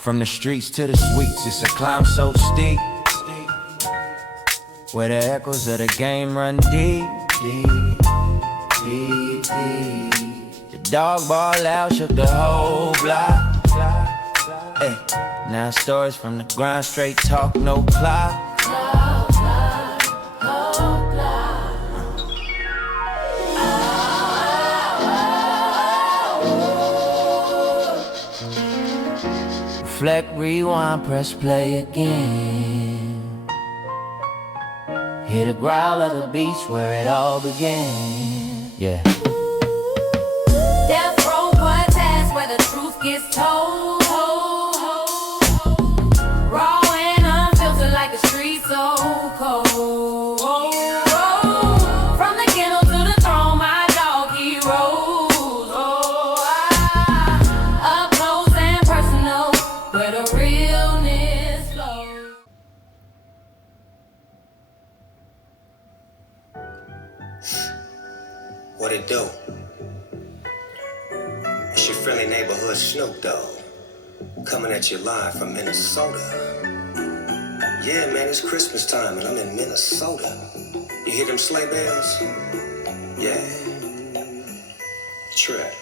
From the streets to the suites, it's a climb so steep, where the echoes of the game run deep, deep, deep, deep. The dog ball out, shook the whole block. Hey, now stories from the grind, straight talk, no clock. Reflect, rewind, press play again. Hear the growl of the beast where it all began. Yeah. Death row podcast where the truth gets told. Raw and unfiltered like the streets so cold. From the kennel to the throne, my dog he rose. Up close and personal, where the realness flows. What it do? It's your friendly neighborhood Snoop Dogg, coming at you live from Minnesota. Yeah, man, it's Christmas time and I'm in Minnesota. You hear them sleigh bells? Yeah. Trip.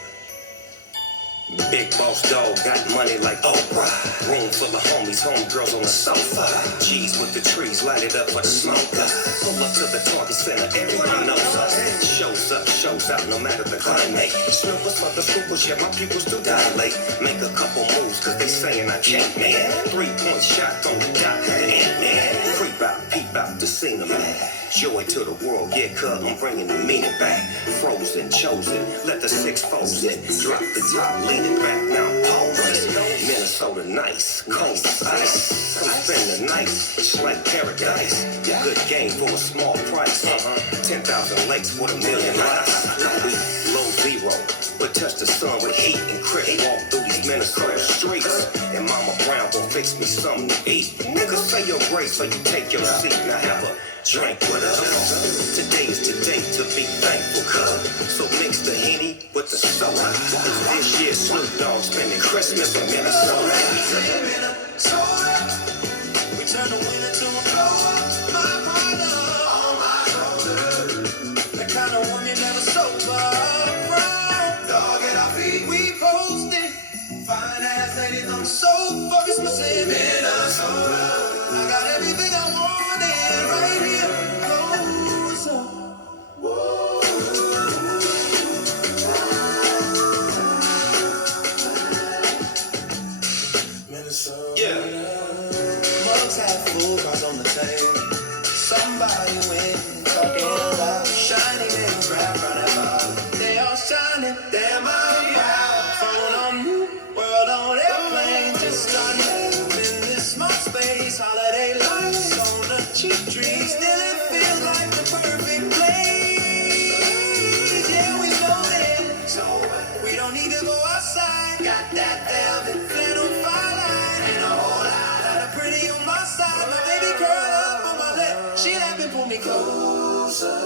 Big boss dog got money like Oprah. Room full of homies, homegirls on the sofa. G's with the trees lighted up for the smoker. Pull up to the Target Center, everyone knows us. Shows up, shows out, no matter the climate. Snoopers for the scoopers, yeah, my pupils do dilate. Make a couple moves, cause they saying I can't, man. 3-point shot on the dot, man. Creep out, peep out the scene of man. Joy to the world, yeah, cuz I'm bringing the meaning back. Frozen, chosen, let the six foes in. Drop the top, leaning back, now posing. Minnesota nice, cold as ice. Come spend the night, it's like paradise. Good game for a small price. 10,000 lakes for $1 million lives. We low zero, but touch the sun with heat and crit. Walk through these Minnesota streets, and Mama Brown will fix me something to eat. Niggas say your grace, so you take your seat. Now have a drink with us. Today is today to be thankful, cuz. So mix the Henny with the soda. This year Snoop Dogg spending Christmas in Minnesota. We turn the winter to a blow. My partner on my shoulder. The kind of woman never sober. Brown dog at our feet, we posted. Fine ass ladies on the sofa. Christmas in Minnesota. I got everything I wanted right here. Closer. Minnesota. Yeah. Mugs had full bars on the table. Somebody went talking about shiny niggas rap right about. They all shining, damn I'm proud. Phone on mute, world on airplane. Just start moving this small space. Holiday lights on the cheap trees. Still it feels like the perfect place. Yeah, we loaded, so we don't need to go outside. Got that velvet flannel fire line and a whole lot of pretty on my side. My baby curl up on my lap. She laughing, pull me closer.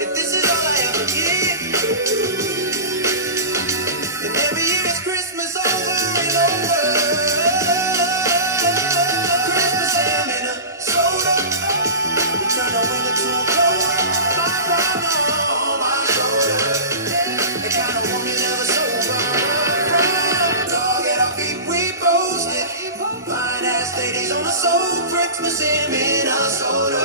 If this is all I ever get, then every year it's Christmas over and over. Christmas in Minnesota. We turn the winter to a cold. My partner on my shoulder. The kind of woman never sober. Brown dog at our feet, we posted. Fine ass ladies on the soul. Christmas in Minnesota.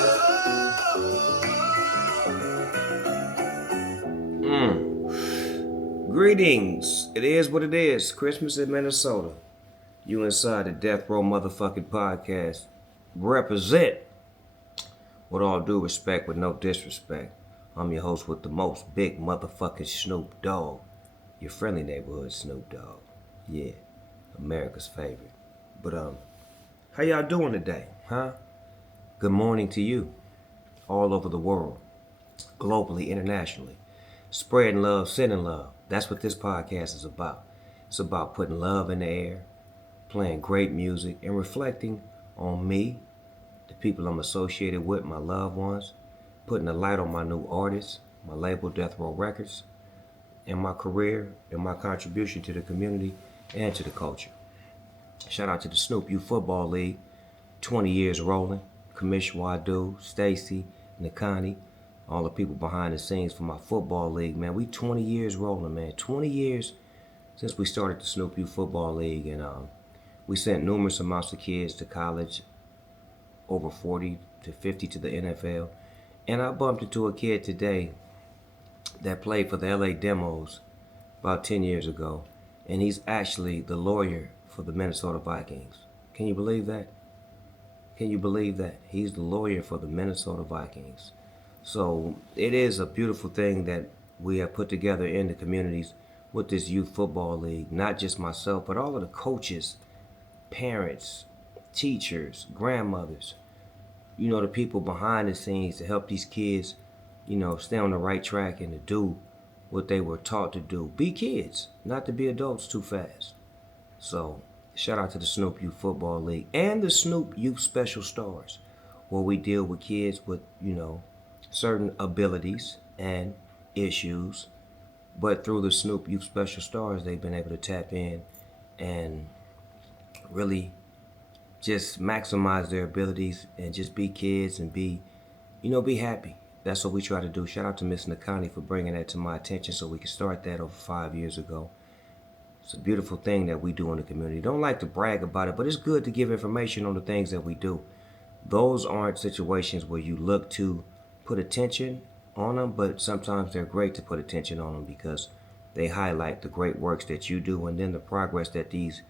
Greetings. It is what it is. Christmas in Minnesota. You inside the Death Row motherfucking podcast. Represent. With all due respect, with no disrespect. I'm your host with the most, big motherfucking Snoop Dogg. Your friendly neighborhood Snoop Dogg. Yeah, America's favorite. But how y'all doing today, huh? Good morning to you. All over the world. Globally, internationally. Spreading love, sending love. That's what this podcast is about. It's about putting love in the air, playing great music, and reflecting on me, the people I'm associated with, my loved ones, putting a light on my new artists, my label Death Row Records, and my career and my contribution to the community and to the culture. Shout out to the Snoop Youth Football League. 20 years rolling. Kamish Wadu, Stacy, Nakani, all the people behind the scenes for my football league, man. We 20 years rolling, man. 20 years since we started the Snoop Youth Football League, and we sent numerous amounts of kids to college, over 40 to 50 to the NFL. And I bumped into a kid today that played for the LA Demos about 10 years ago, and he's actually the lawyer for the Minnesota Vikings. Can you believe that? Can you believe that? He's the lawyer for the Minnesota Vikings. So it is a beautiful thing that we have put together in the communities with this youth football league. Not just myself, but all of the coaches, parents, teachers, grandmothers, the people behind the scenes to help these kids, stay on the right track and to do what they were taught to do. Be kids, not to be adults too fast. So shout out to the Snoop Youth Football League and the Snoop Youth Special Stars, where we deal with kids with, certain abilities and issues. But through the Snoop Youth Special Stars, they've been able to tap in and really just maximize their abilities and just be kids and be happy. That's what we try to do. Shout out to Miss Nakani for bringing that to my attention so we could start that over 5 years ago. It's a beautiful thing that we do in the community. Don't like to brag about it, but it's good to give information on the things that we do. Those aren't situations where you look to put attention on them, but sometimes they're great to put attention on them because they highlight the great works that you do and then the progress that these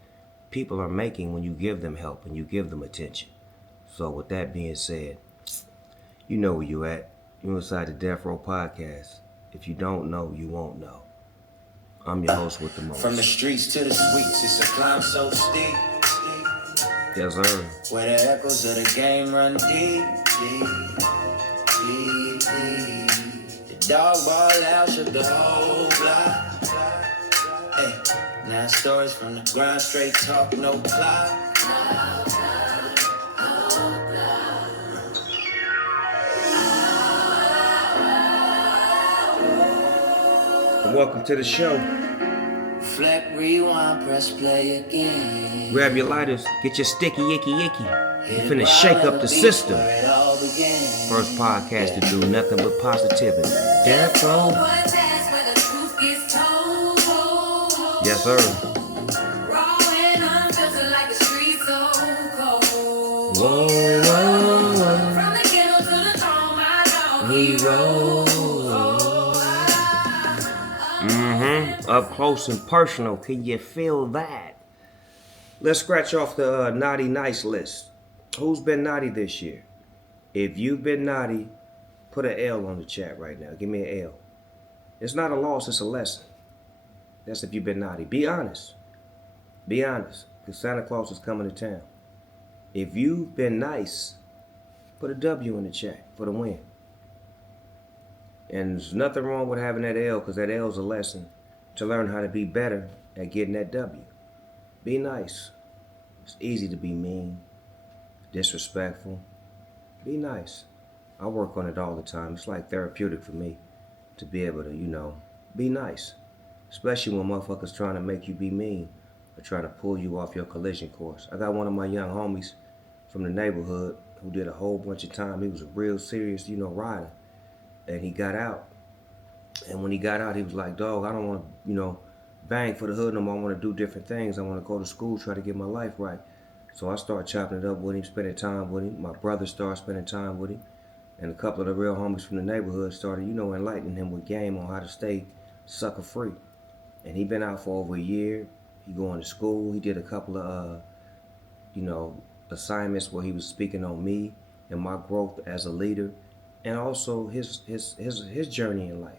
people are making when you give them help and you give them attention. So with that being said, you know where you at. You're inside the Death Row Podcast. If you don't know, you won't know. I'm your host with the most. From the streets to the suites, it's a climb so steep. Yes, sir. Where the echoes of the game run deep, deep, deep, deep. The dog ball out, shook the whole block. Hey, now stories from the ground, straight talk, no clock. Welcome to the show. Reflect, rewind, press play again. Grab your lighters, get your sticky icky icky. You finna shake up the system. First podcast to do nothing but positivity. Death Row. Yes, sir. Whoa, whoa, whoa. From the kennel to the throne, my dog, We roll. Up close and personal. Can you feel that? Let's scratch off the naughty nice list. Who's been naughty this year? If you've been naughty, put an L on the chat right now. Give me an L. It's not a loss, it's a lesson. That's if you've been naughty. Be honest. Be honest. Because Santa Claus is coming to town. If you've been nice, put a W in the chat for the win. And there's nothing wrong with having that L, because that L is a lesson to learn how to be better at getting that W. Be nice. It's easy to be mean, disrespectful. Be nice. I work on it all the time. It's like therapeutic for me to be able to, be nice. Especially when motherfuckers trying to make you be mean or trying to pull you off your collision course. I got one of my young homies from the neighborhood who did a whole bunch of time. He was a real serious, rider. And he got out. And when he got out, he was like, dog, I don't want to, bang for the hood no more. I want to do different things. I want to go to school, try to get my life right. So I started chopping it up with him, spending time with him. My brother started spending time with him. And a couple of the real homies from the neighborhood started, enlightening him with game on how to stay sucker free. And he been out for over a year. He going to school. He did a couple of, assignments where he was speaking on me and my growth as a leader. And also his journey in life.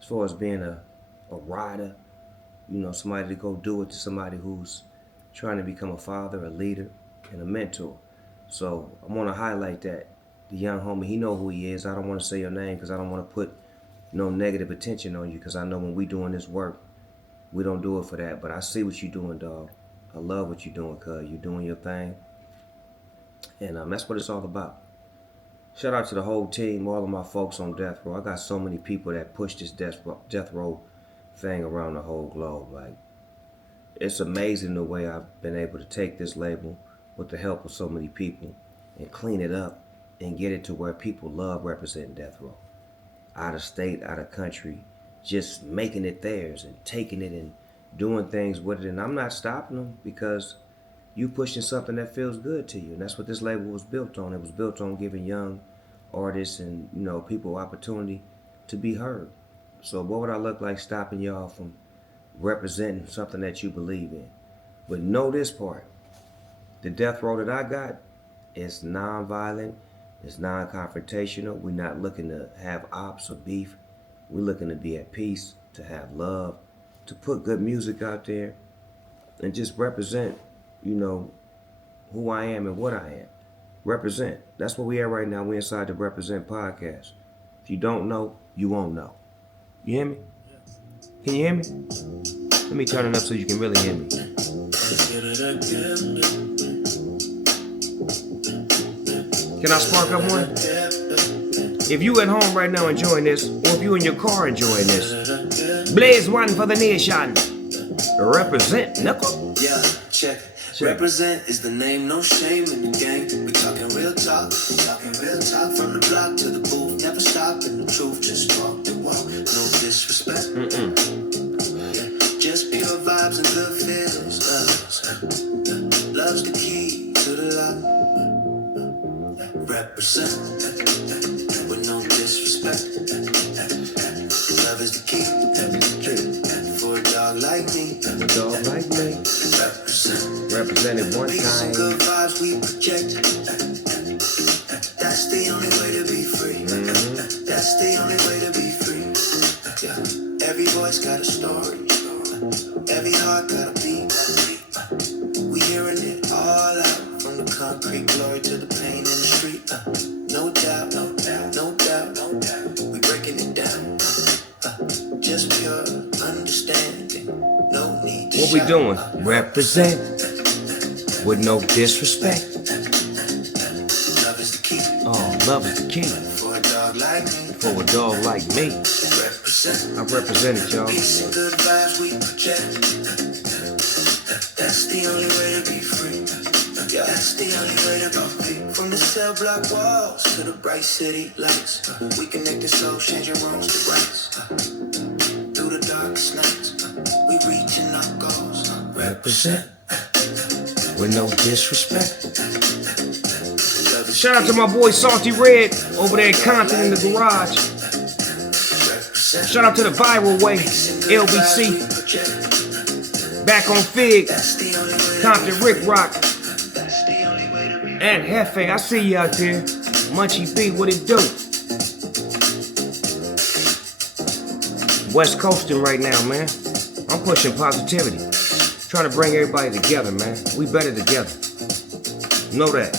As far as being a rider, somebody to go do it to somebody who's trying to become a father, a leader, and a mentor. So I want to highlight that. The young homie, he know who he is. I don't want to say your name because I don't want to put no negative attention on you, because I know when we doing this work, we don't do it for that. But I see what you doing, dog. I love what you doing, cuz you're doing your thing. And that's what it's all about. Shout out to the whole team, all of my folks on Death Row. I got so many people that push this Death Row thing around the whole globe. Like, it's amazing the way I've been able to take this label with the help of so many people and clean it up and get it to where people love representing death row. Out of state, out of country, just making it theirs and taking it and doing things with it. And I'm not stopping them because you pushing something that feels good to you. And that's what this label was built on. It was built on giving young artists and, you know, people opportunity to be heard. So what would I look like stopping y'all from representing something that you believe in? But know this part. The death row that I got is non-violent, it's non-confrontational. We're not looking to have ops or beef. We're looking to be at peace, to have love, to put good music out there, and just represent, you know, who I am and what I am. Represent. That's what we are right now. We're inside the Represent podcast. If you don't know, you won't know. You hear me? Can you hear me? Let me turn it up so you can really hear me. Can I spark up one? If you at home right now enjoying this, or if you in your car enjoying this, blaze one for the nation. Represent, knuckle. Yeah, check. Represent is the name, no shame in the game. We talking real talk from the block to the booth. Never stop in the truth, just walk the walk. No disrespect. Yeah, just pure vibes and good feelings. Love's the key to the life. Represent with no disrespect. Love is the key for a dog like me. A dog like me. Represented one time. Good vibes we project. That's the only way to be free. That's the only way to be free. Yeah. Every voice got a story. Every heart got a beat. We hearing it all out. From the concrete glory to the pain in the street. No doubt, no doubt, no doubt, no doubt. We breaking it down. Just pure understanding. No need to what we doing? Represent with no disrespect. Love is the key. Oh, love is the key. For a dog like me. For a dog like me. Represent. I represented y'all. Peace and good vibes we project. That's the only way to be free. Yeah, that's the only way to be free. From the cell block walls to the bright city lights. We connect the soul, changing wrongs to rights. Through the darkest nights, we reaching our goals. Represent with no disrespect. Shout out to my boy Salty Red over there at Compton in the garage. Shout out to the Viral Way, LBC. Back on Fig, Compton Rick Rock. And Hefe, I see you out there. Munchie B, what it do? West Coasting right now, man. I'm pushing positivity. Trying to bring everybody together, man. We better together. Know that.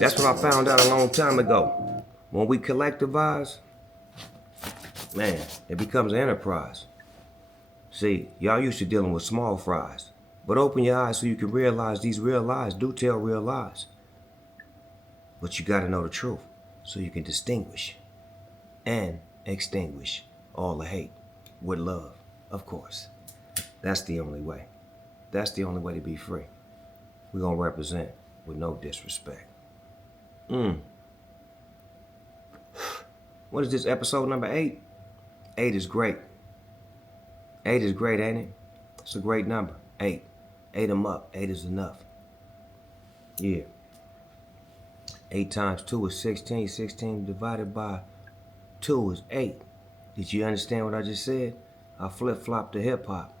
That's what I found out a long time ago. When we collectivize, man, it becomes an enterprise. See, y'all used to dealing with small fries. But open your eyes so you can realize these real lies do tell real lies. But you gotta know the truth so you can distinguish and extinguish all the hate with love, of course. That's the only way. That's the only way to be free. We're gonna represent with no disrespect. What is this, episode number 8? 8 is great. 8 is great, ain't it? It's a great number. 8. 8 them up. 8 is enough. Yeah. 8 times 2 is 16. 16 divided by 2 is 8. Did you understand what I just said? I flip-flopped the hip-hop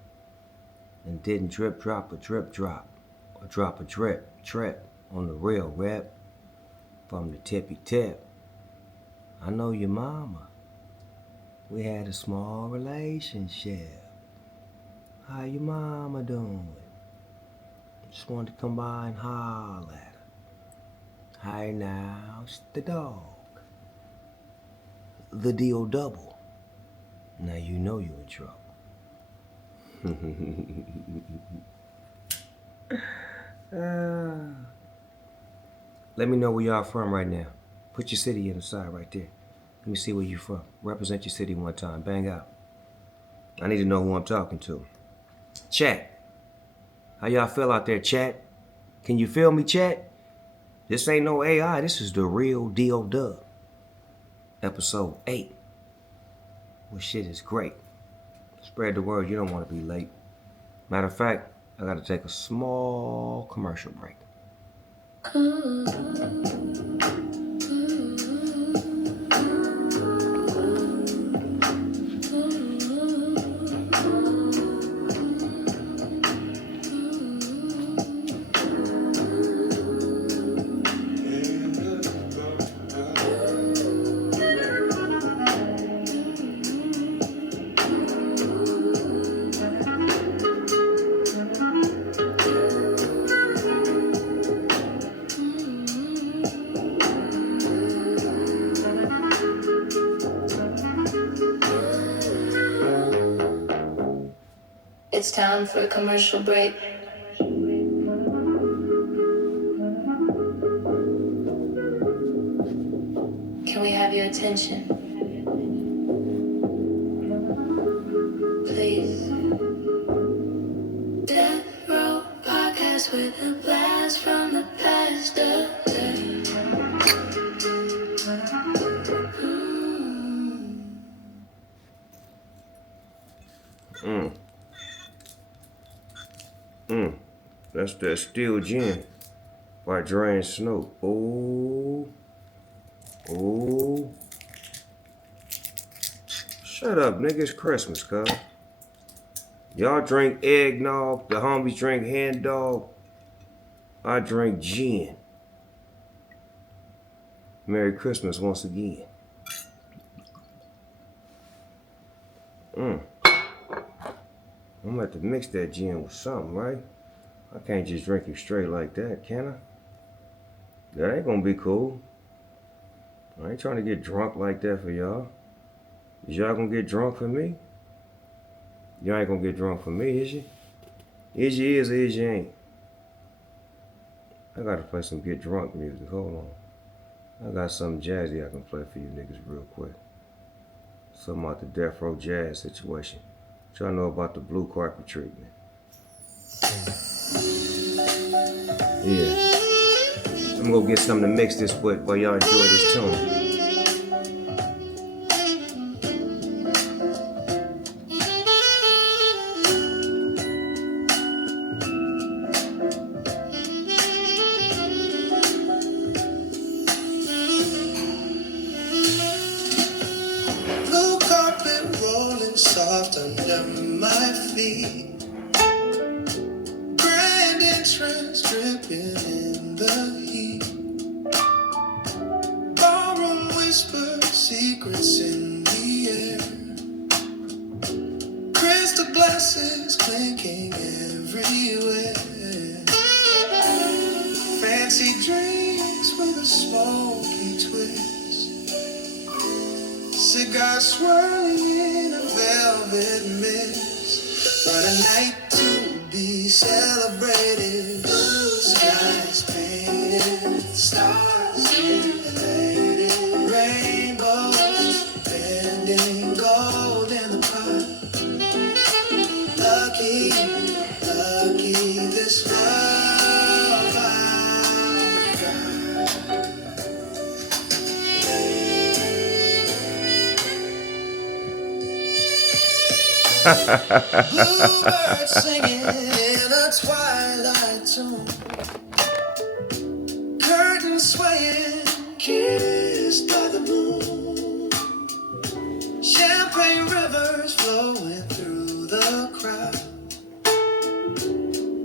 and didn't drip-drop a drip-drop or drop a drip on the real rep from the tippy-tip. I know your mama. We had a small relationship. How your mama doing? Just wanted to come by and holler at her. Hi now, it's the dog. The deal double. Now you know you're in trouble. Let me know where y'all from right now. Put your city in the side right there. Let me see where you from. Represent your city one time. Bang out. I need to know who I'm talking to. Chat. How y'all feel out there, chat? Can you feel me, chat? This ain't no AI. This is the real deal dub. Episode 8. Well, shit is great. Spread the word. You don't want to be late. Matter of fact, I got to take a small commercial break. It's time for a commercial break. Can we have your attention? Please. Death Row Podcast with a blast from the past. That's that Steel Gin by Dre and Snoop. Oh. Shut up, nigga. It's Christmas, cuz. Y'all drink eggnog. The homies drink hand dog. I drink gin. Merry Christmas once again. I'm gonna have to mix that gin with something, right? I can't just drink it straight like that, can I? That ain't gonna be cool. I ain't trying to get drunk like that for y'all. Is y'all gonna get drunk for me? Y'all ain't gonna get drunk for me, is you? Is you is or is you ain't? I gotta play some get drunk music. Hold on. I got something jazzy I can play for you niggas real quick. Something about the Death Row Jazz situation. What y'all know about the blue carpet treatment? Yeah. I'm gonna go get something to mix this with while y'all enjoy this tune. Blue carpet rolling soft under my feet. Grand entrance dripping in the heat. Ballroom whisper secrets in the air. Crystal glasses clinking everywhere. Fancy drinks with a smoky twist. Cigars swirling in a velvet mist. But a night to be celebrated. Blue skies painted, stars illuminated, rainbows bending gold in the park. Lucky, lucky this love I've got. Bluebirds singing in a twilight tune. Curtains swaying, kissed by the moon. Champagne rivers flowing through the crowd.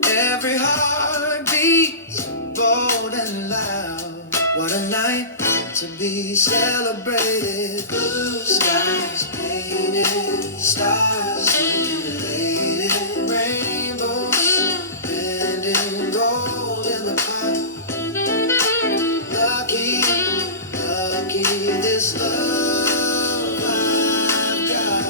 Every heart beats bold and loud. What a night to be celebrated. Blue skies painted, stars illuminated, rainbows bending gold in the park. Lucky, lucky this love I've got.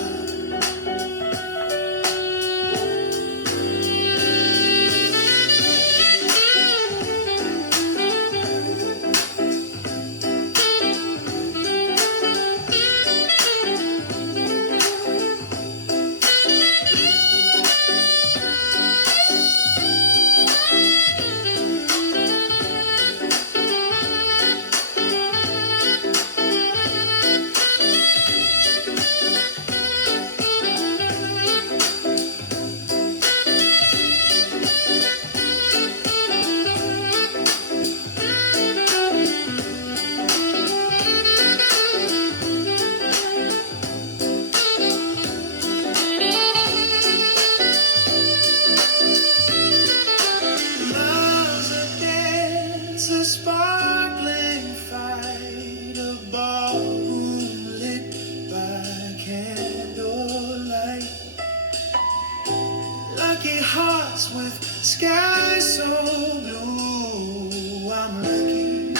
Sky so blue, I'm lucky,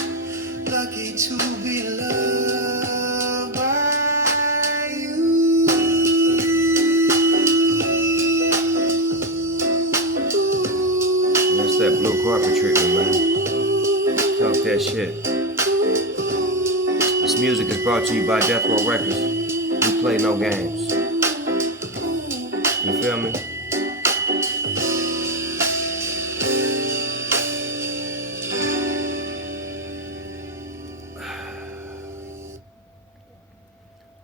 lucky to be loved by you. That's that blue carpet treatment, man. Talk that shit. This music is brought to you by Death Row Records. We play no games. You feel me?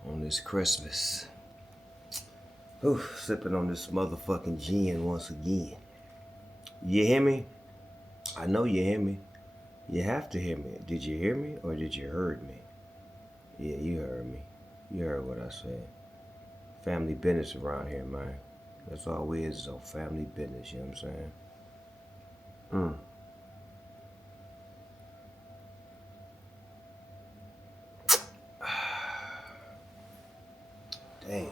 On this Christmas. Ooh, sipping on this motherfucking gin once again. You hear me? I know you hear me. You have to hear me. Did you hear me or did you heard me? Yeah, you heard me. You heard what I said. Family business around here, man. That's all we is on family business, you know what I'm saying? Damn.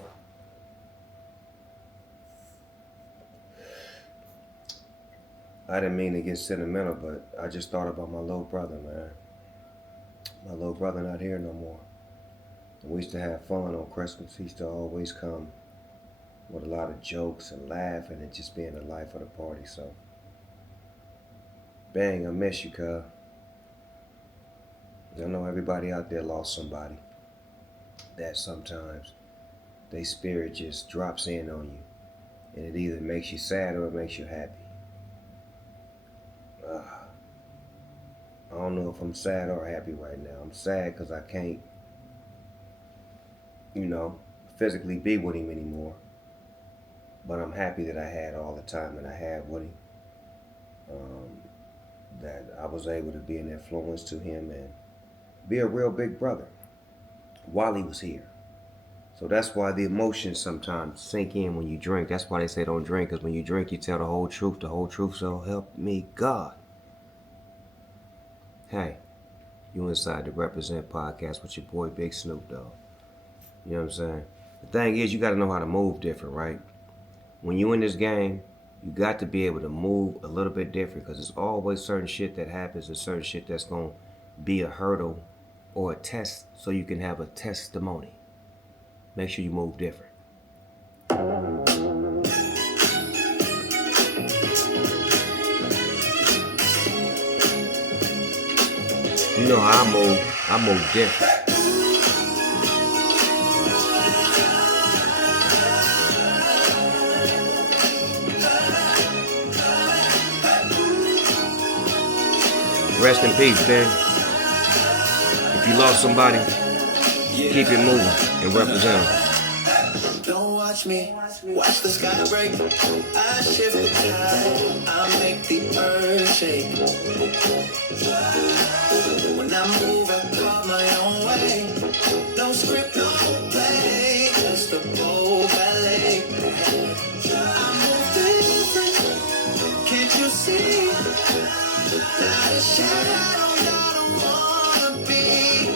I didn't mean to get sentimental, but I just thought about my little brother, man. My little brother not here no more. We used to have fun on Christmas. He used to always come with a lot of jokes and laughing and just being the life of the party. So, bang, I miss you, cuz. I know everybody out there lost somebody that sometimes their spirit just drops in on you. And it either makes you sad or it makes you happy. I don't know if I'm sad or happy right now. I'm sad because I can't, physically be with him anymore. But I'm happy that I had all the time that I had with him. That I was able to be an influence to him and be a real big brother while he was here. So that's why the emotions sometimes sink in when you drink. That's why they say don't drink, because when you drink, you tell the whole truth. The whole truth, so help me God. Hey, you inside the Represent podcast with your boy Big Snoop, Dogg. You know what I'm saying? The thing is, you got to know how to move different, right? When you in this game, you got to be able to move a little bit different, because there's always certain shit that happens and certain shit that's going to be a hurdle or a test so you can have a testimony. Make sure you move different. You know how I move different. Rest in peace, Ben. If you lost somebody, keep it moving and represent them. Don't watch me, watch the sky break. I shift the tide, I make the earth shake. When I move, I carve my own way. No script, no play, just a bold ballet. I move different, can't you see? Not a shadow, I don't wanna be.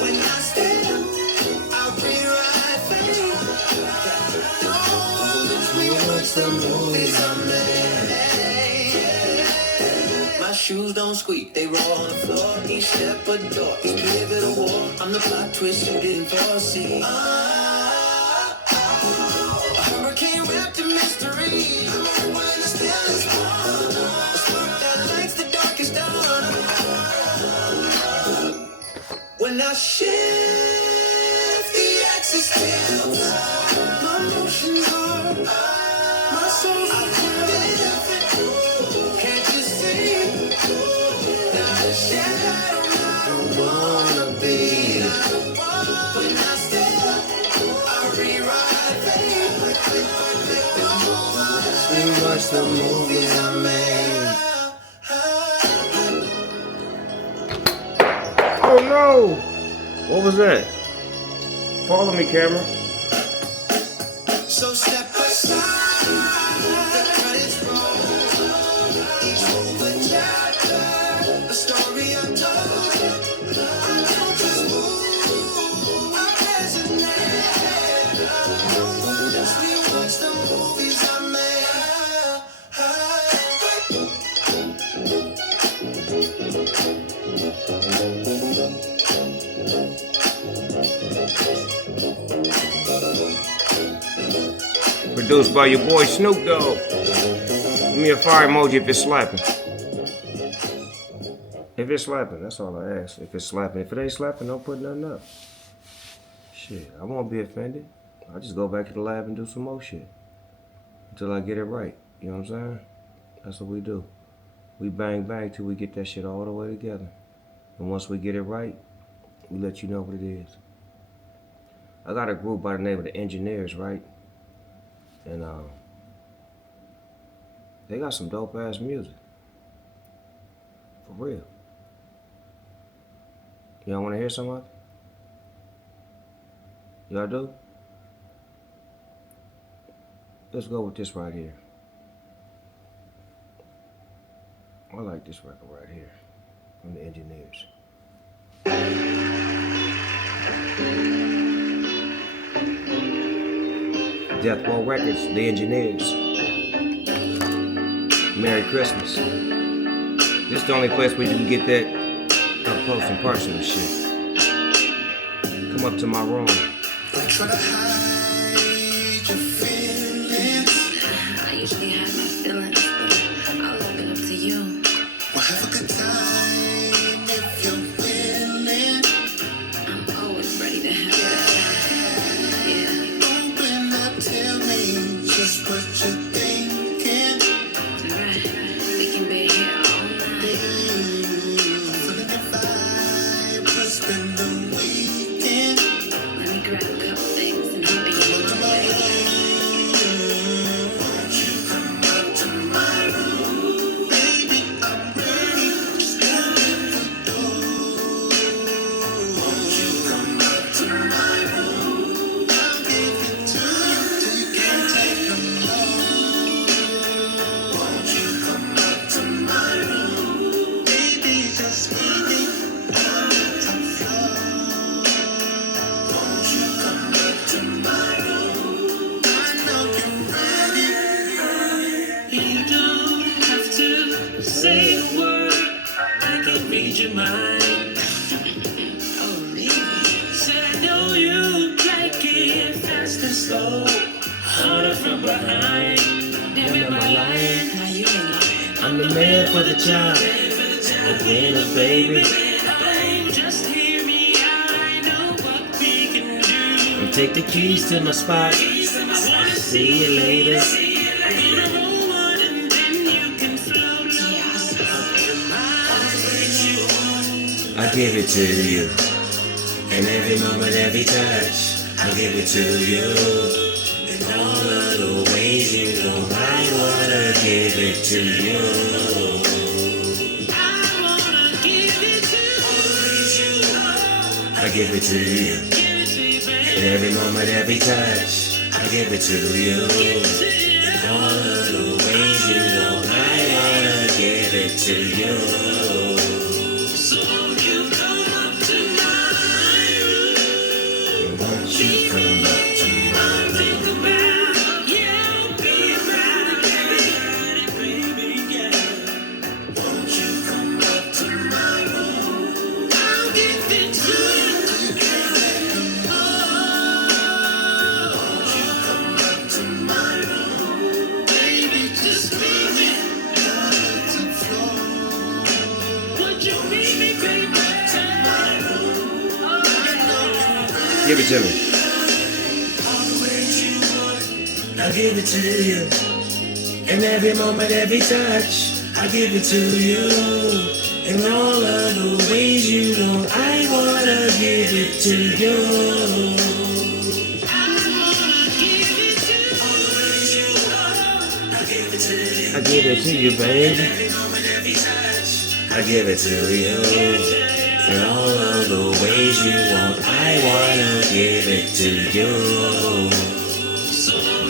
When I stand up, I rewrite fate. Don't rewatch the movies I made. My shoes don't squeak, they roll on the floor. Each step a door, each pivot a war. I'm the plot twist you didn't foresee. A hurricane wrapped in mystery. I'm a rebel in the stillest dawn. A spark that lights the darkest dawn. When I shift the axis tilts, my emotions are, my soul's different. Can't you see? Not a shadow I don't wanna be. When I step up, I rewrite fate. Watch the movies I made. Oh no! What was that? Follow me, camera. So step aside, the credits roll. Each move a chapter, a story I'm told. I don't just move, I resonate. Just rewatch the movies I made. Produced by your boy Snoop Dogg. Give me a fire emoji if it's slapping. If it's slapping, that's all I ask. If it's slapping. If it ain't slapping, don't put nothing up. Shit, I won't be offended. I'll just go back to the lab and do some more shit. Until I get it right. You know what I'm saying? That's what we do. We bang bang till we get that shit all the way together. And once we get it right, we let you know what it is. I got a group by the name of the Engineers, right? And they got some dope ass music. For real. Y'all wanna hear some of it? Y'all do? Let's go with this right here. I like this record right here from the Engineers. Death Row Records, the Engineers. Merry Christmas. This is the only place where you can get that up close and personal shit. Come up to my room. Don't try to hide your feelings. I usually hide my feelings, but I'll open up to you. We'll have a good time if you're willing. I'm always ready to have a good time. Yeah. Open up, tell me just what you're thinking. Alright, we can be here all night. Feeling the vibe, we'll spend the weekend. Let me grab a couple things and I'll be on my way. Won't you come up to my room? Baby, I'm ready. Just open the door. Won't you come up to my room? I'll give it to you till you can't take no more. Won't you come up to my room? Baby, just meet me on the top floor. Won't you come up to my room? I know you're ready. You don't have to say a word. I can read your mind. Oh, really? Said I know you like it fast and slow, harder from behind. Damn it, my life. Now you ain't lying. I'm the man for the job. The winner, baby. Oh, just hear me out. I know what we can do. And take the keys to my spot. I wanna See you later. I'm gonna roll one and then you can float Yeah, I see. I give it to you. And every moment, every touch, I give it to you. In all of the ways you want, I wanna give it to you. I wanna give it to you. I give it to you. And every moment, every touch, I give it to you. In all of the ways you want, I wanna give it to you. So you come up to my room. Won't you come up to my Think about, yeah, be right, baby, yeah. Won't you come up to my room? I'll give it to you. You can't let no more. Won't you come up to my room? Baby, just meet me. On the top floor. Would you meet me, baby? Give it to me. I give it to you. And every moment, every touch, I give it to you. In all of the ways you want, I wanna give it to you. I wanna give it to you. I give it to you, baby. I give it to you. In all of the ways you want, I wanna give it to you.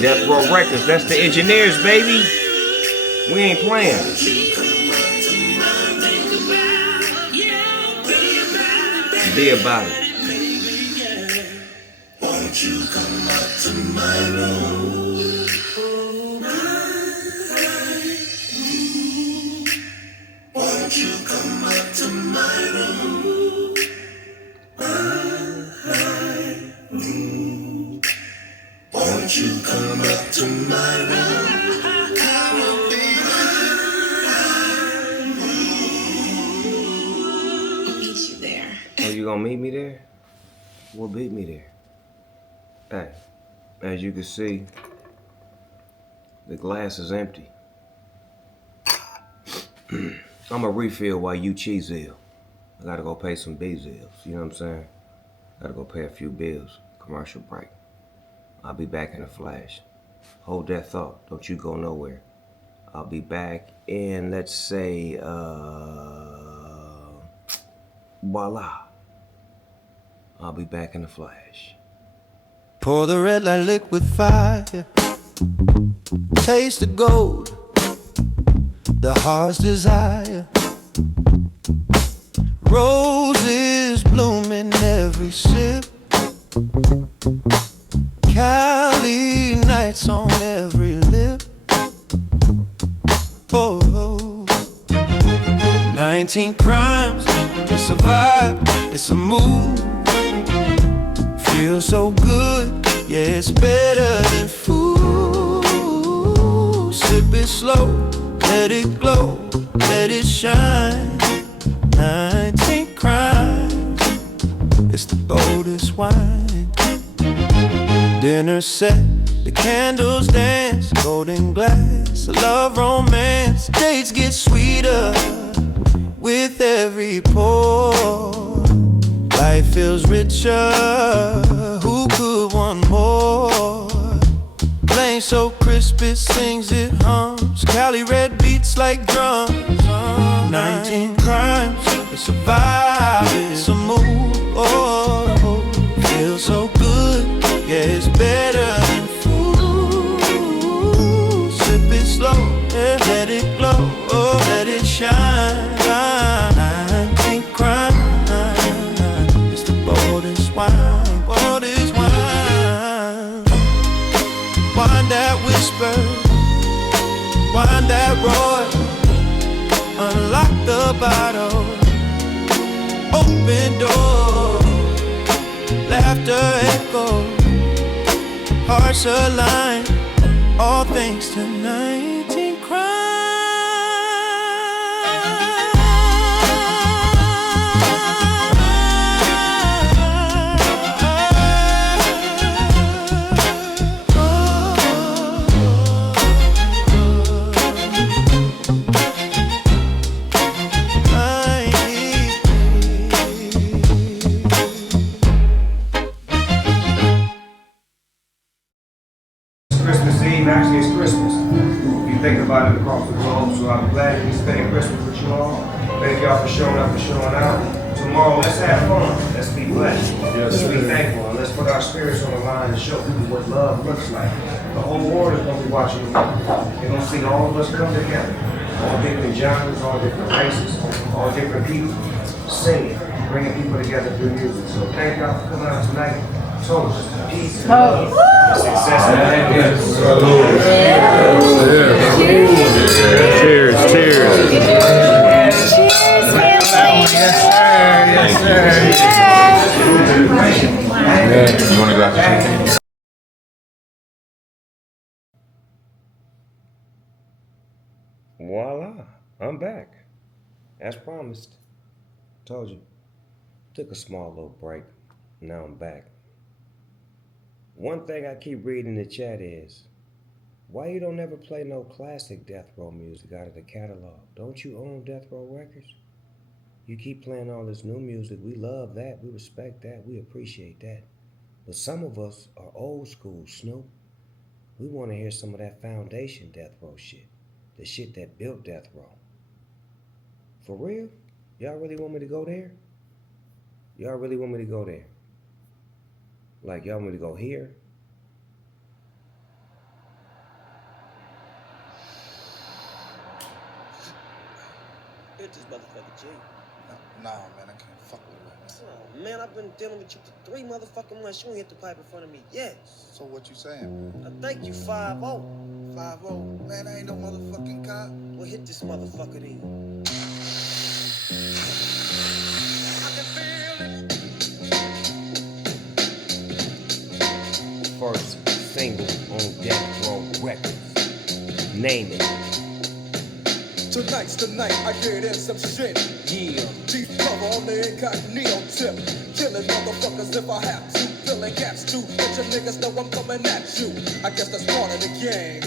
Death Row Records, that's the Engineers, baby. We ain't playing. Be about it. Won't you come up to my room? Won't you come up to my room? Won't you come up to my gonna meet me there? Well, beat me there. Hey, as you can see, the glass is empty. I'ma refill while you cheese ill. I gotta go pay some bills. You know what I'm saying? Gotta go pay a few bills. Commercial break. I'll be back in a flash. Hold that thought. Don't you go nowhere. I'll be back in, let's say, voila. I'll be back in a flash. Pour the red light liquid fire. Taste the gold. The heart's desire. Roses bloom in every sip. Cali nights on every lip. Oh, 19 crimes, it's a vibe, it's a mood. Feels so good, yeah, it's better than food. Sip it slow, let it glow, let it shine. 19 crimes, it's the boldest wine. Dinner set, the candles dance, golden glass, a love romance. Dates get sweeter with every pour. Life feels richer, who could want more? Flame so crisp it sings, it hums. Cali red beats like drums. 19 crimes, it's a vibe, it's a mood. Oh, feels so good, yeah, it's better than food. Sip it slow, yeah, let it glow, oh, let it shine. 19 crimes, it's the boldest wine, boldest wine. Wine that whisper, wine that roar. Unlock the bottle, open door. Laughter echo, hearts align. All thanks to 19 crimes. Actually, it's Christmas. If you think about it across the globe, so I'm glad to be spending Christmas with you all. Thank y'all for showing up and showing out. Tomorrow, let's have fun. Let's be blessed. Let's be thankful. And let's put our spirits on the line and show people what love looks like. The whole world is going to be watching. They're going to see all of us come together. All different genres, all different races, all different people singing, bringing people together through music. So thank y'all for coming out tonight. Toast, peace, and love, success, and happiness. Cheers, cheers. You want to go after? Voila, I'm back. As promised. Told you. Took a small little break. Now I'm back. One thing I keep reading in the chat is, why you don't ever play no classic Death Row music out of the catalog? Don't you own Death Row Records? You keep playing all this new music. We love that. We respect that. We appreciate that. But some of us are old school, Snoop. We want to hear some of that foundation Death Row shit. The shit that built Death Row. For real? Y'all really want me to go there? Y'all really want me to go there? Like, y'all want me to go here? Hit this motherfucker, G. Nah, man, I can't fuck with it right now. Oh, man, I've been dealing with you for 3 motherfucking months. You ain't hit the pipe in front of me yet. So what you saying? I think you 5-0. 5-0? Man, I ain't no motherfucking cop. Well, hit this motherfucker then. First single on Death Row Records. Name it. Tonight's the night I get in some shit. Yeah. Deep cover on the incognito tip. Killing motherfuckers if I have to. Filling gaps too. Let your niggas know I'm coming at you. I guess that's part of the game.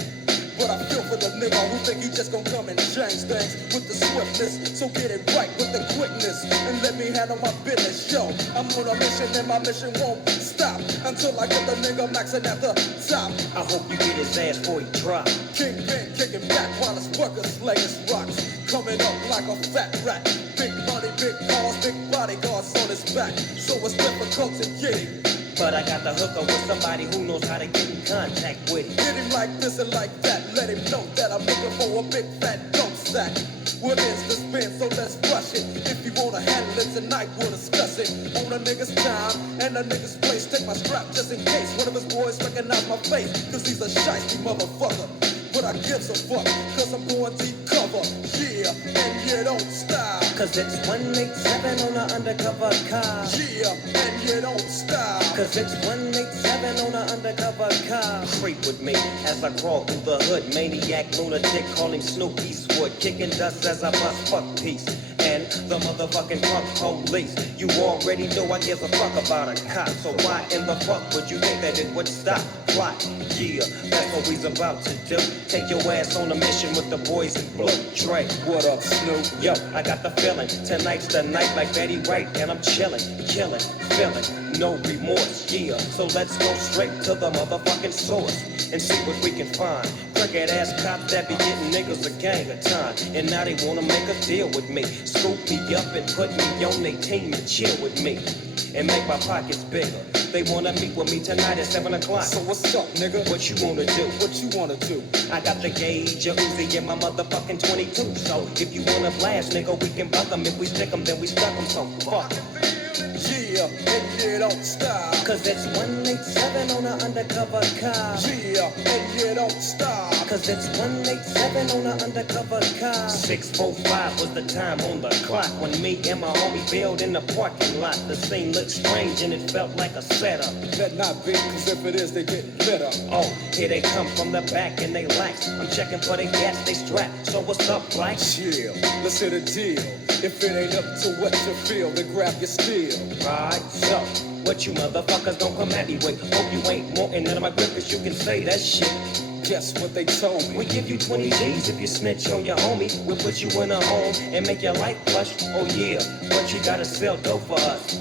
But I feel for the nigga who think he just gon' come and change things with the swiftness. So get it right with the quickness and let me handle my business. Yo, I'm on a mission and my mission won't stop until I get the nigga maxing at the top. I hope you get his ass before he drop. Kingpin kicking back while his workers lay his rocks. Coming up like a fat rat. Big money, big cars, big bodyguards on his back. So it's difficult to get him. But I got the hooker with somebody who knows how to get in contact with him. Hit him like this and like that. Let him know that I'm looking for a big fat dope sack. What is the spin? So let's rush it. If you wanna handle it tonight, we'll discuss it. On a nigga's time and a nigga's place. Take my strap just in case one of his boys recognize my face. Cause he's a shiesty motherfucker. But I gives a fuck, cause I'm going deep cover. Yeah, and you don't stop. Cause it's 187 on an undercover car. Yeah, and you don't stop. Cause it's 187 on an undercover car. Creep with me as I crawl through the hood. Maniac, lunatic, calling Snoop Eastwood. Kicking dust as I bust fuck peace. And the motherfucking punk police. You already know I give a fuck about a cop. So why in the fuck would you think that it would stop? Plot, yeah, that's what we's about to do. Take your ass on a mission with the boys in blue. Dre, What up, Snoop? yo, I got the feeling. Tonight's the night like Betty White. And I'm chilling, killing, feeling. No remorse, yeah. So let's go straight to the motherfucking source and see what we can find. Crooked ass cops that be getting niggas a gang of time. And now they wanna make a deal with me. Scoop me up and put me on their team and chill with me. And make my pockets bigger. They wanna meet with me tonight at 7 o'clock. So what's up, nigga? What you wanna do? What you wanna do? I got the gauge, a Uzi, and my motherfucking 22. So if you wanna blast, nigga, we can buck 'em. If we stick 'em, then we stuck 'em. So fuck. Yeah, and you don't stop. Cause it's 187 on an undercover car. Yeah, and you don't stop. Cause it's 187 on an undercover car. 6:45 was the time on the clock when me and my homie bailed in the parking lot. The scene looked strange and it felt like a setup. That not be, cause if it is, they get lit up. Oh, here they come from the back and they lax. I'm checking for the gas, they strap. So what's up, Black? Chill, let's hit a deal. If it ain't up to what you feel, then grab your steel. Right, so what you motherfuckers don't come at me with? Hope you ain't wanting none of my grip, cause you can say that shit. Guess what they told me? We give you 20 G's if you snitch on your homie. We'll put you in a home and make your life plush. Oh yeah, but you gotta sell dope for us.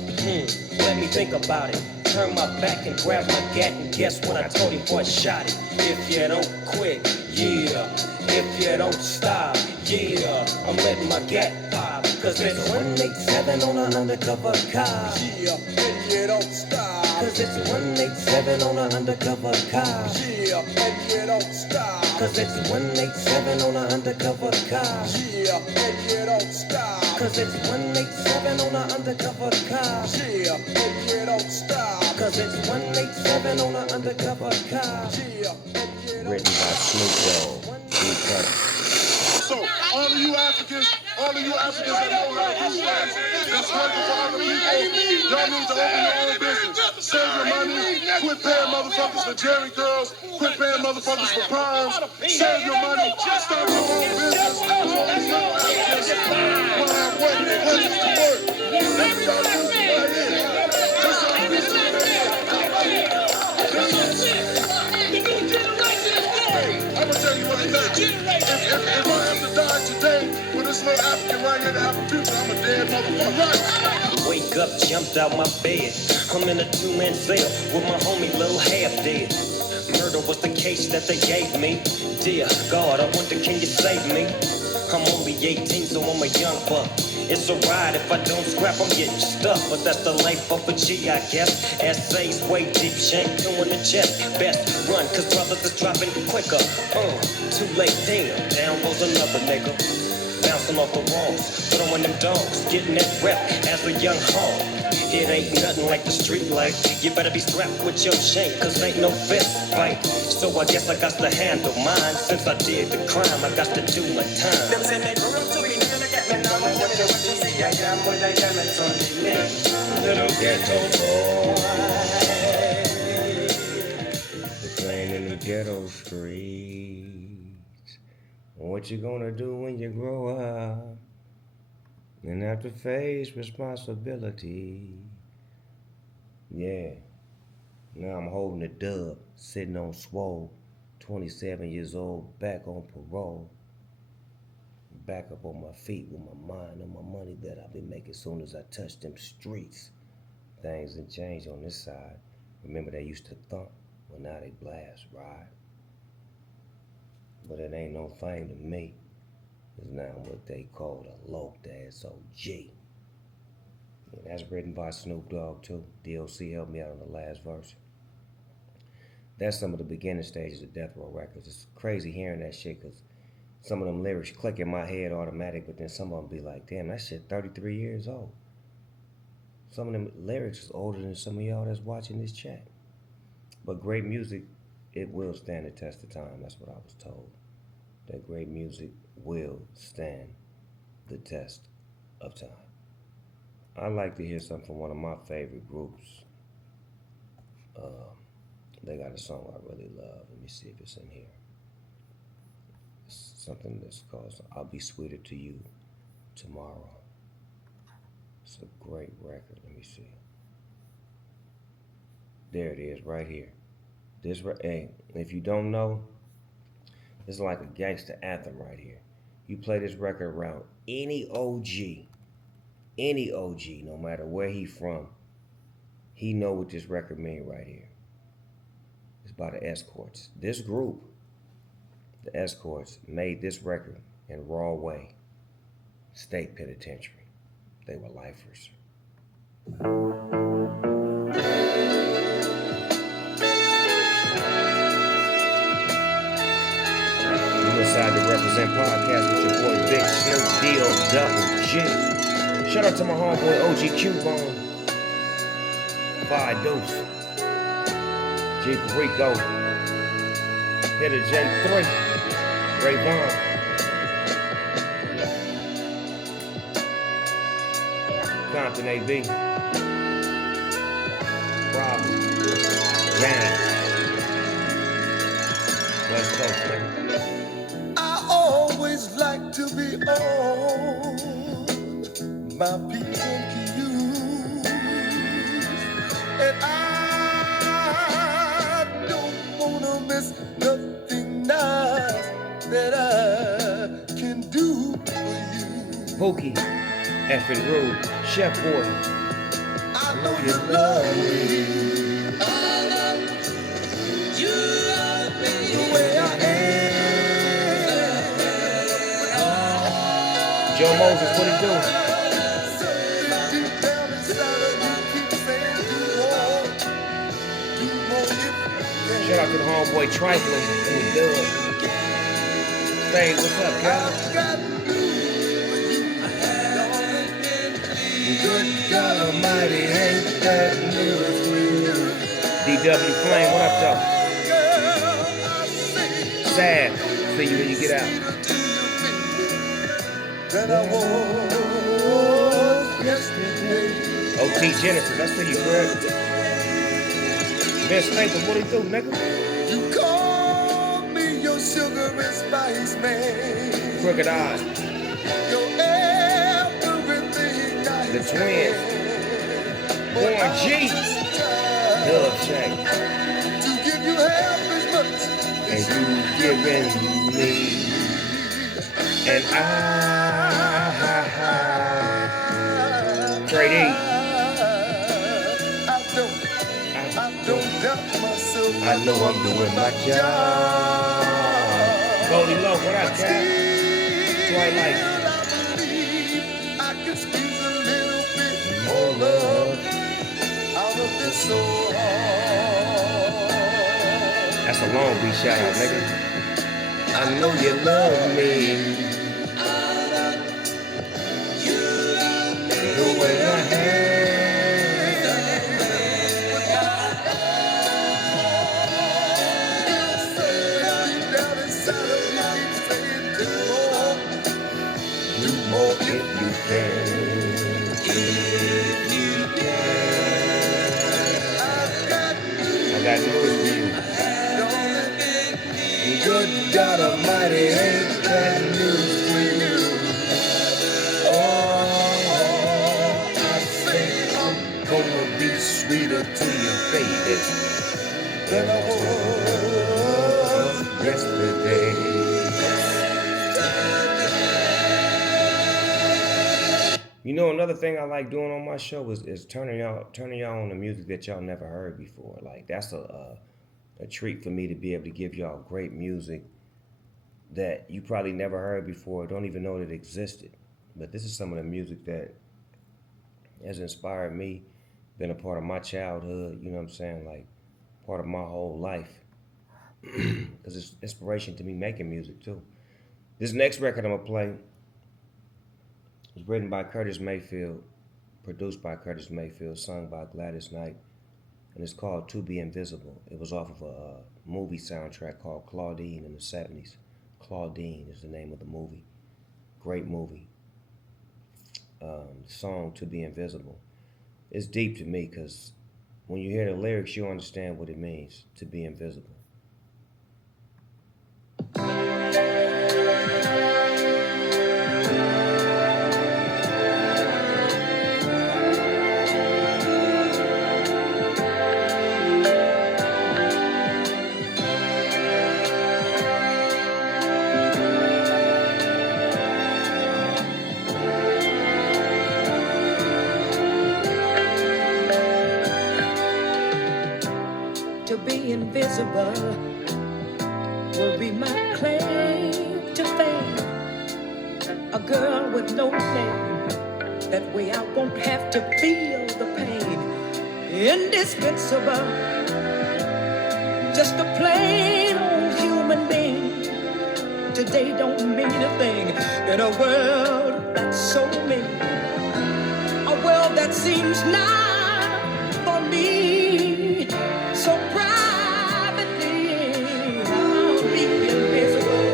Let me think about it. Turn my back and grab my gat and guess what I told him before I shot it. If you don't quit, yeah. If you don't stop, yeah. I'm letting my gat pop. Cause it's 187 on an undercover car. Yeah, and you don't stop. Cause it's 187 on an undercover car. Yeah, and you don't stop. Cause it's 187 on an undercover car. Yeah, and you don't stop. Cause it's 187 on an undercover car. Yeah, and you don't stop. Cause it's 187 on an undercover car. Yeah, and you don't Written by Snoop Dogg. So, all of you Africans that know how to do that, that's working for other people, y'all need to open your own business. Save your money, quit paying motherfuckers for Jerry girls, quit paying motherfuckers for primes, save your money, start your own business. All these young Africans want to have ways to work. That's y'all do right here. That's y'all do I'm gonna tell you what it is. If I have to die today with this little African right here to have a future, I'm a dead motherfucker. Right? Wake up, jumped out my bed. I'm in a two-man cell with my homie Lil Half Dead. Murder was the case that they gave me. Dear God, I wonder, can you save me? I'm only 18, so I'm a young buck. It's a ride, if I don't scrap, I'm getting stuck. But that's the life of a G, I guess. Essays way deep, shank two in the chest. Best run, cause brothers is dropping quicker. Too late, damn, down goes another nigga. Bouncing off the walls, throwing them dogs, getting that rep as a young hog. It ain't nothing like the street life. You better be strapped with your shank, cause ain't no fist fight. So I guess I got to handle mine. Since I did the crime, I got to do my time. Them say they grew up to be nigga to get me now. I want you to see I am what I am, it's only me. Little ghetto boy. Playing in the ghetto streets. What you gonna do when you grow up and have to face responsibility? Yeah. Now I'm holding a dub, sitting on swole, 27 years old, back on parole. Back up on my feet with my mind on my money that I'll be making soon as I touch them streets. Things done changed on this side. Remember they used to thump, well now they blast, right? But it ain't no thing to me. It's now what they call a loped ass OG. And that's written by Snoop Dogg too. DLC helped me out on the last verse. That's some of the beginning stages of Death Row Records. It's crazy hearing that shit because some of them lyrics click in my head automatic, but then some of them be like, damn, that shit 33 years old. Some of them lyrics is older than some of y'all that's watching this chat. But great music, it will stand the test of time. That's what I was told. That great music will stand the test of time. I'd like to hear something from one of my favorite groups. They got a song I really love. Let me see if it's in here. It's something that's called I'll Be Sweeter to You Tomorrow. It's a great record. Let me see. There it is, right here. Hey, if you don't know, it's like a gangster anthem right here. You play this record around any OG, no matter where he from, he know what this record mean right here. It's by the Escorts. This group, the Escorts, made this record in Raw Way State Penitentiary. They were lifers. Inside the Represent Podcast with your boy Big Snoop D-O-double-G. Shout out to my homeboy OG Cubone, Five Deuce, G Perico, Hitter J3, Ray Vaughn, Compton AB, Problem, Gang, West Coast, man. I always like to be on my people cues, and I don't wanna miss nothing nice that I can do for you. Pokey, effing rude, Chef Boy. I know you love me. I love you, love me the way I am. Joe Moses, what he doing? Deep down inside of you, keep saying do more Shout out to the homeboy Trifling and the Dub. Hey, what's up, guys? Good God Almighty, ain't that news for you? DW Flame, what up, though? Sad. See you when you get out. That I was yesterday. OT Genesis, I see you, Greg. Vince Nathan, what he do, nigga? You call me your sugar and spice man. Crooked Eye. Your everything I The Twins. Born G. Dub Shack. to give you half as much And you giving me. And Trade E. I don't doubt myself. I know I'm doing my job. Goldie Low, what up, Cat? Twilight. I can squeeze a little bit more love out of this soul. That's a Long Beach shout out, nigga. I know you love me. The way I have. Down inside of me, keep saying do more. Do more if you can. If you can. I got news for you. Good God Almighty, ain't that to you, baby, than I was yesterday. You know, another thing I like doing on my show is turning y'all on to music that y'all never heard before. Like that's a treat for me to be able to give y'all great music that you probably never heard before, don't even know that it existed. But this is some of the music that has inspired me, been a part of my childhood, you know what I'm saying? Like part of my whole life. Because it's inspiration to me making music too. This next record I'm gonna play was written by Curtis Mayfield, produced by Curtis Mayfield, sung by Gladys Knight, and it's called To Be Invisible. It was off of a movie soundtrack called Claudine in the 70s. Claudine is the name of the movie. Great movie. The song To Be Invisible. It's deep to me because when you hear the lyrics, you understand what it means to be invisible. To be invisible will be my claim to fame. A girl with no name, that way I won't have to feel the pain. Indispensable, just a plain old human being. Today don't mean a thing in a world that's so mean. A world that seems not for me. So privately, I'll be invisible.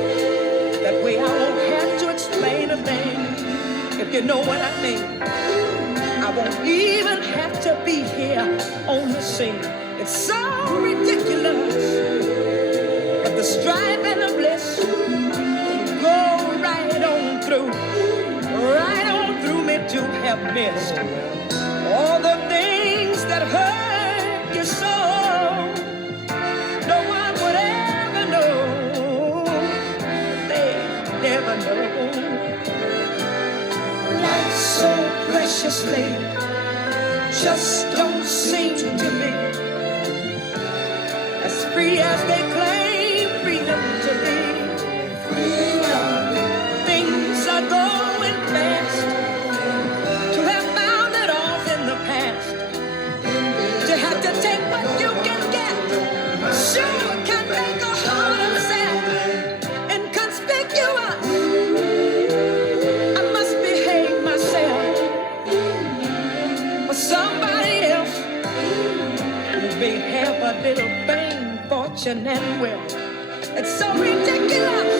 That way I won't have to explain a thing. If you know what I mean, I won't even have to be here on the scene. It's so ridiculous, but the strife and the bliss go right on through me to have missed all the things that hurt you so. No one would ever know. They never know. Life's so preciously just don't seem to me as free as they claim freedom to be. Things are going fast. To have found it all in the past. To have to take what you can get. Sure can make a heart upset. Inconspicuous. I must behave myself for somebody else who may have a little fame, fortune, and wealth. It's so ridiculous,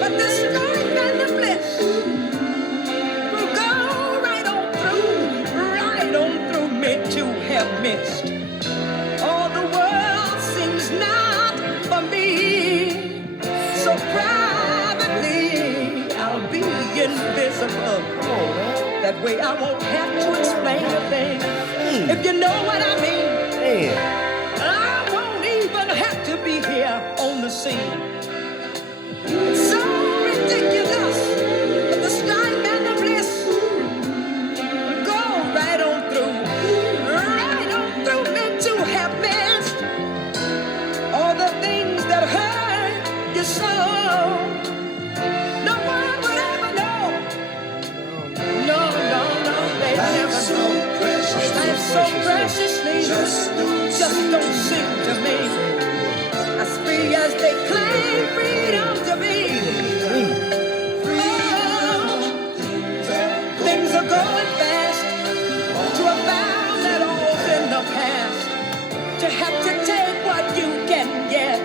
but the strife and the bliss will go right on through me to have missed. All the world seems not for me. So privately, I'll be invisible. That way I won't have to explain a thing. If you know what I mean. I won't even have to be here on the scene. It's so ridiculous, but the strife and the bliss go right on through me to have missed all the things that hurt you so. No one would ever know. No, they never know. Life's so preciously just don't seem to me as free as they claim freedom to be. Oh, things are going fast. To have found that all's in the past. To have to take what you can get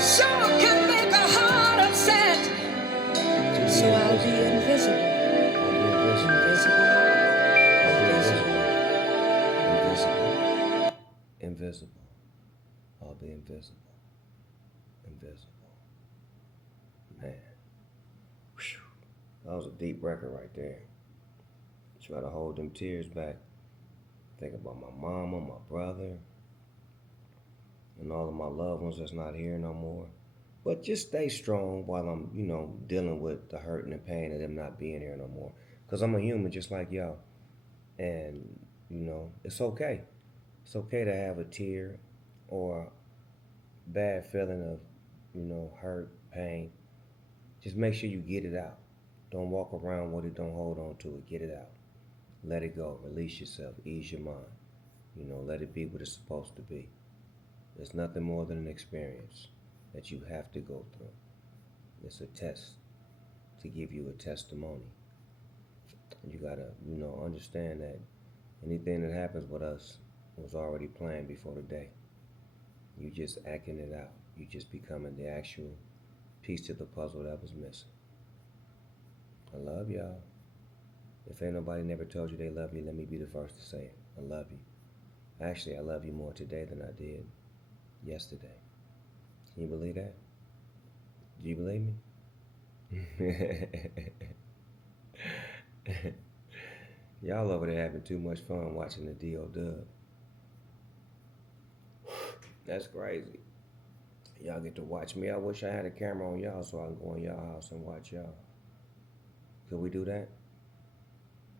sure can make a heart upset. So I'll be invisible. Invisible. I'll be invisible. Invisible. Man. Whew. That was a deep record right there. Try to hold them tears back. Think about my mama, my brother, and all of my loved ones that's not here no more. But just stay strong while I'm, dealing with the hurt and the pain of them not being here no more. Because I'm a human just like y'all. And, it's okay. It's okay to have a tear or bad feeling of, hurt, pain. Just make sure you get it out. Don't walk around with it. Don't hold on to it. Get it out. Let it go. Release yourself. Ease your mind. Let it be what it's supposed to be. It's nothing more than an experience that you have to go through. It's a test to give you a testimony. You gotta, understand that anything that happens with us was already planned before the day. You just acting it out. You just becoming the actual piece to the puzzle that was missing. I love y'all. If ain't nobody never told you they love you, let me be the first to say it. I love you. Actually, I love you more today than I did yesterday. Can you believe that? Do you believe me? Y'all over there having too much fun watching the D.O. Dub. That's crazy. Y'all get to watch me. I wish I had a camera on y'all so I can go in y'all house and watch y'all. Could we do that?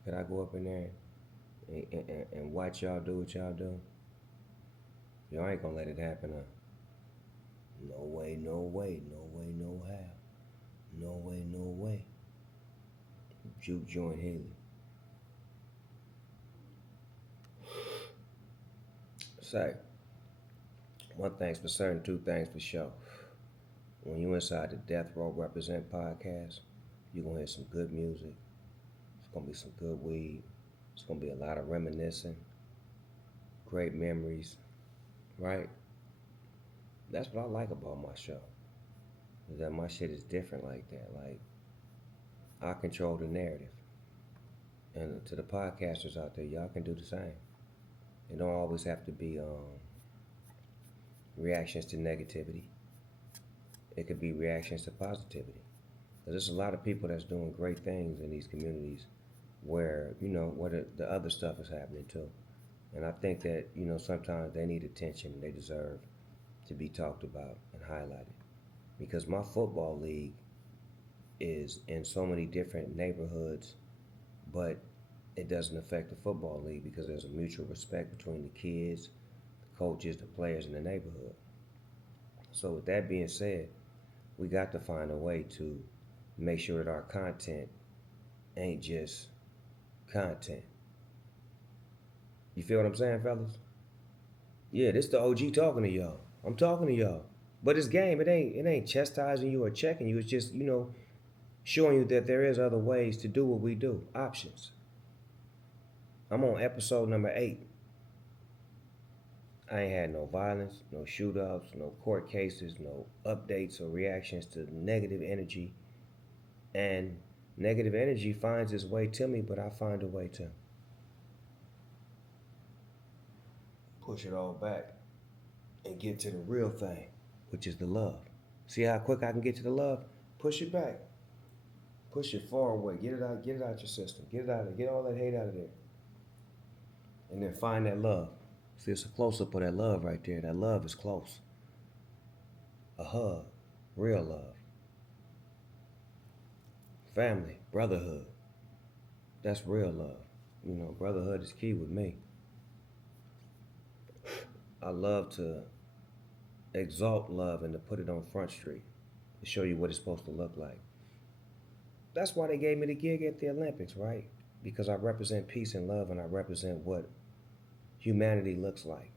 Could I go up in there and watch y'all do what y'all do? Y'all ain't gonna let it happen, huh? No way, no way, no way, no how. No way, no way. Juke Joint Haley. Say, one thing's for certain, two things for sure. When you inside the Death Row Represent podcast, you're gonna hear some good music. It's gonna be some good weed. It's gonna be a lot of reminiscing, great memories, right? That's what I like about my show. Is that my shit is different like that. Like, I control the narrative. And to the podcasters out there, y'all can do the same. It don't always have to be reactions to negativity. It could be reactions to positivity. Because there's a lot of people that's doing great things in these communities where, where the other stuff is happening too. And I think that, sometimes they need attention and they deserve to be talked about and highlighted. Because my football league is in so many different neighborhoods, but it doesn't affect the football league because there's a mutual respect between the kids, the coaches, the players in the neighborhood. So with that being said, we got to find a way to make sure that our content ain't just content. You feel what I'm saying, fellas? Yeah, this the OG talking to y'all. I'm talking to y'all. But it's game. It ain't chastising you or checking you. It's just, showing you that there is other ways to do what we do. Options. I'm on episode number 8. I ain't had no violence, no shoot-ups, no court cases, no updates or reactions to negative energy. And negative energy finds its way to me, but I find a way to push it all back and get to the real thing, which is the love. See how quick I can get to the love? Push it back. Push it far away. Get it out your system. Get it out of there. Get all that hate out of there. And then find that love. See, it's a close-up of that love right there. That love is close. A hug. Real love. Family. Brotherhood. That's real love. Brotherhood is key with me. I love to exalt love and to put it on Front Street to show you what it's supposed to look like. That's why they gave me the gig at the Olympics, right? Because I represent peace and love and I represent what humanity looks like.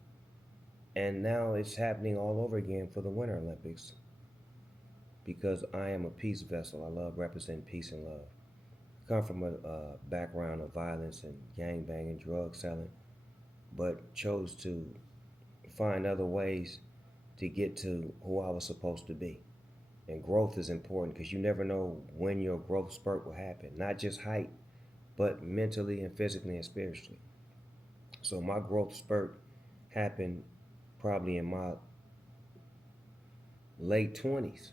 And now it's happening all over again for the Winter Olympics because I am a peace vessel. I love representing peace and love. I come from a background of violence and gang banging, drug selling, but chose to find other ways to get to who I was supposed to be. And growth is important because you never know when your growth spurt will happen. Not just height, but mentally and physically and spiritually. So my growth spurt happened probably in my late 20s,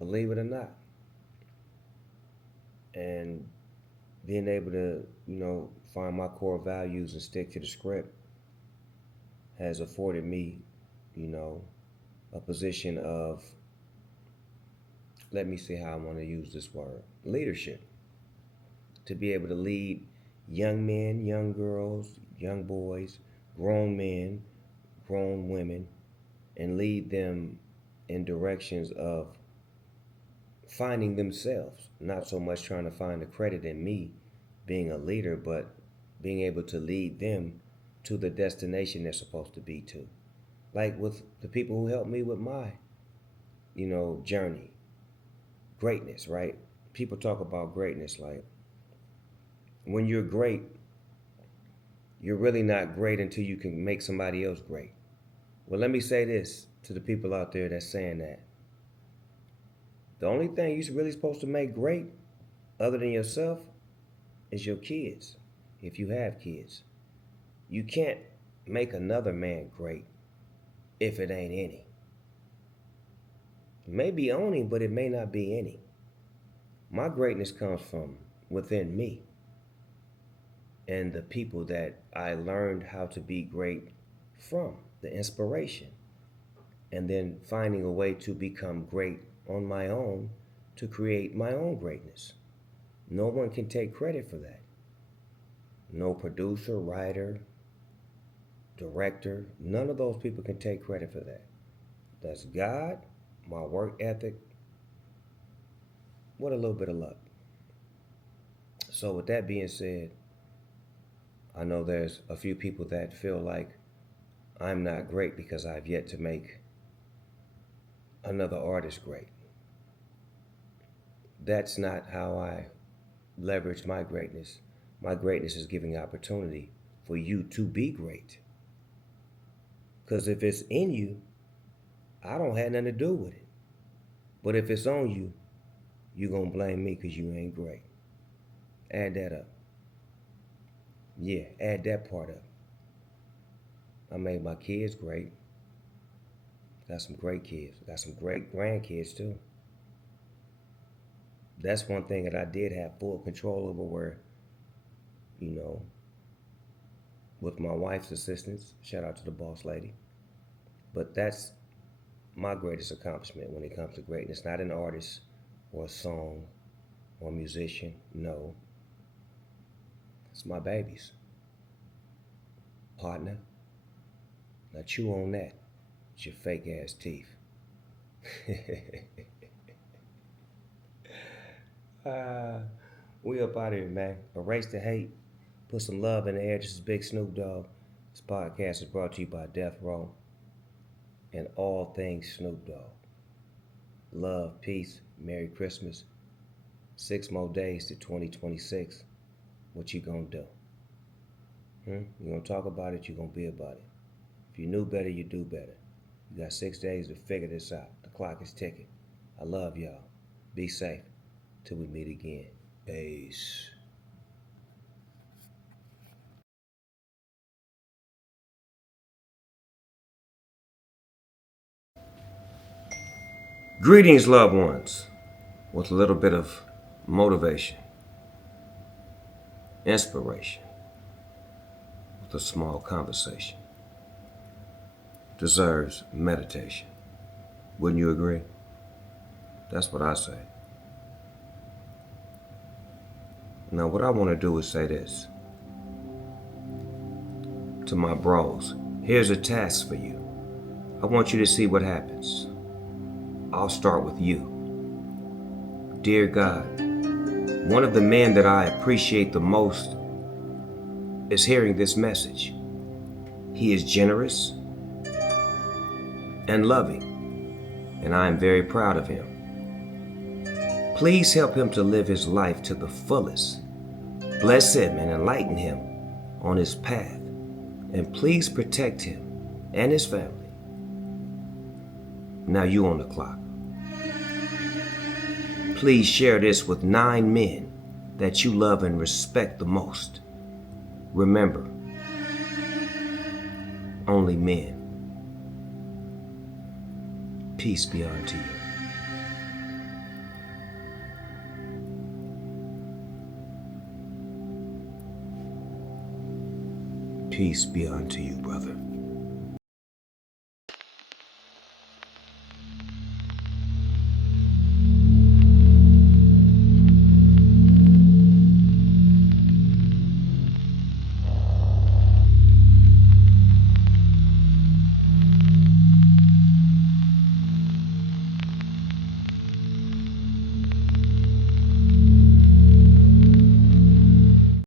believe it or not. And being able to, find my core values and stick to the script has afforded me, you know, a position of, let me see how I want to use this word, leadership. To be able to lead young men, young girls, young boys, grown men, grown women, and lead them in directions of finding themselves, not so much trying to find the credit in me being a leader, but being able to lead them to the destination they're supposed to be to. Like with the people who helped me with my, journey. Greatness, right? People talk about greatness like when you're great, you're really not great until you can make somebody else great. Well, let me say this to the people out there that's saying that. The only thing you're really supposed to make great, other than yourself, is your kids, if you have kids. You can't make another man great if it ain't any. It may be owning, but it may not be any. My greatness comes from within me and the people that I learned how to be great from, the inspiration, and then finding a way to become great on my own to create my own greatness. No one can take credit for that. No producer, writer, director, none of those people can take credit for that. That's God, my work ethic, with a little bit of luck. So with that being said, I know there's a few people that feel like I'm not great because I've yet to make another artist great. That's not how I leverage my greatness. My greatness is giving opportunity for you to be great. Because if it's in you, I don't have nothing to do with it. But if it's on you, you're going to blame me because you ain't great. Add that up. Yeah, add that part up. I made my kids great. Got some great kids. Got some great grandkids too. That's one thing that I did have full control over where, with my wife's assistance, shout out to the boss lady. But that's my greatest accomplishment when it comes to greatness. Not an artist or a song or a musician. No. It's my babies. Partner. Now chew on that. It's your fake ass teeth. We up out of here, man. Erase the hate. Put some love in the air. This is Big Snoop Dogg. This podcast is brought to you by Death Row and all things Snoop Dogg. Love, peace, Merry Christmas. 6 more days to 2026. What you gonna do? You gonna talk about it, you gonna be about it. If you knew better, you do better. You got 6 days to figure this out. The clock is ticking. I love y'all. Be safe. Till we meet again. Peace. Greetings, loved ones, with a little bit of motivation, inspiration, with a small conversation. Deserves meditation. Wouldn't you agree? That's what I say. Now, what I want to do is say this. To my bros, here's a task for you. I want you to see what happens. I'll start with you. Dear God, one of the men that I appreciate the most is hearing this message. He is generous and loving, and I am very proud of him. Please help him to live his life to the fullest. Bless him and enlighten him on his path, and please protect him and his family. Now you on the clock. Please share this with 9 men that you love and respect the most. Remember, only men. Peace be unto you. Peace be unto you, brother.